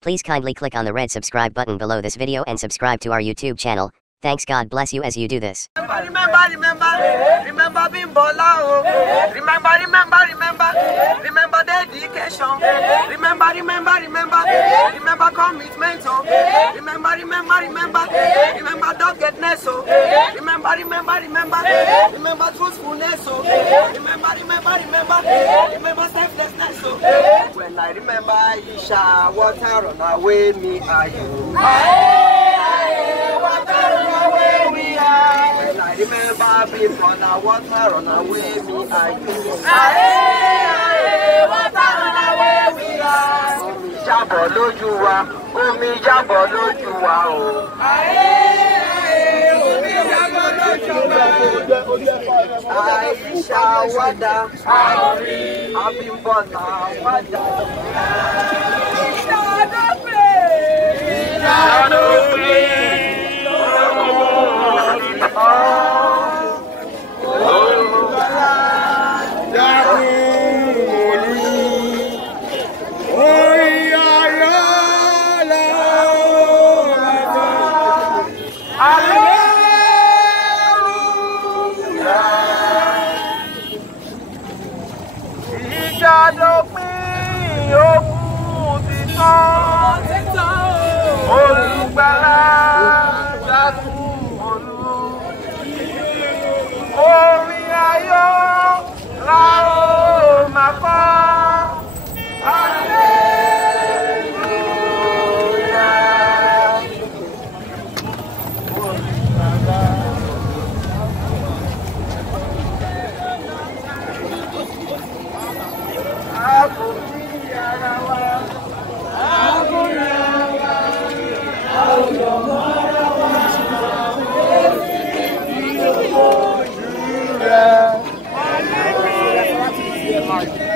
Please kindly click on the red subscribe button below this video and subscribe to our YouTube channel. Thanks, God bless you as you do this. Remember Abimbola, oh. Remember dedication. Remember commitment, oh. Remember doggedness, oh. Remember truthfulness, oh. Remember selflessness, oh. When I remember Aisha, water run away me are you. When I remember Abimbola, water run away me are you. Water run away me are you. Omi jábọ́ lójú wa, omi jábọ́ lójú wa o. Omi jábọ́ lójú wa. Aisha wada, Abimbola wada. Ìjàdópin ogun ti tán, olùgbàlà dákun olú. Orin ayọ̀ la ó máa kọ. Like